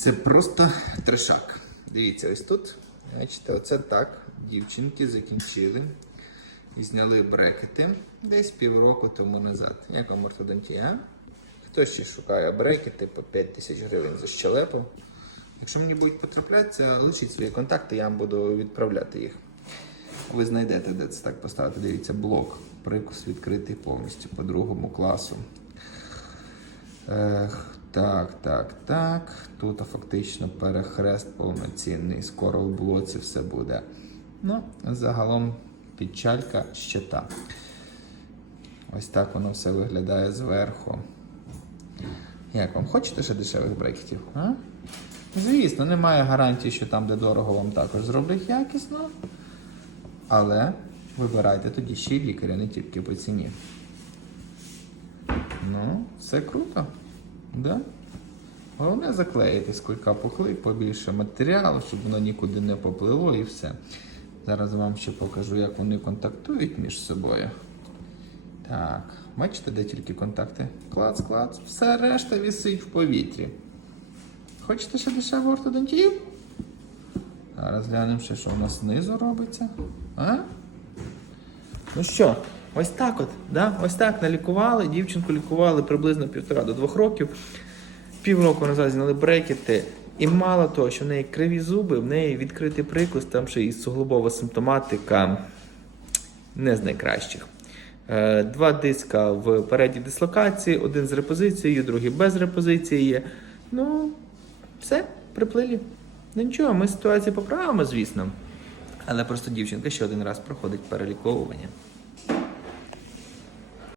Це просто трешак. Дивіться, ось тут. Бачите, оце так. Дівчинки закінчили і зняли брекети десь півроку тому назад. Як вам ортодонтія? Хто ще шукає брекети по 5 тисяч гривень за щелепу? Якщо мені будуть потраплятися, лишіть свої контакти, я вам буду відправляти їх. Ви знайдете, де це так поставити. Дивіться, блок. Прикус відкритий повністю по другому класу. Так, так, так. Тут фактично перехрест повноцінний. Скоро в блоці все буде. Ну, загалом підчалька щита. Ось так воно все виглядає зверху. Як вам хочете ще дешевих брекетів? А? Звісно, немає гарантії, що там, де дорого, вам також зроблять якісно. Але вибирайте тоді ще й лікаря, не тільки по ціні. Ну, все круто. Да? Головне заклеїти з кулька по клик, побільше матеріалу, щоб воно нікуди не поплило і все. Зараз вам ще покажу, як вони контактують між собою. Так, бачите, де тільки контакти? Клац, клац, все решта вісить в повітрі. Хочете ще дешеву ортодонтію? Зараз глянемо ще, що у нас знизу робиться. А? Ну що, ось так от, да? ось так налікували. Дівчинку лікували приблизно півтора до двох років. Півроку назад зняли брекети. І мало того, що в неї криві зуби, в неї відкритий прикус, там ще і суглобова симптоматика не з найкращих. Е, Два диска в передній дислокації, один з репозицією, другий без репозиції є. Ну, все, приплилі. Ну нічого, ми ситуацію поправимо, звісно. Але просто дівчинка ще один раз проходить переліковування.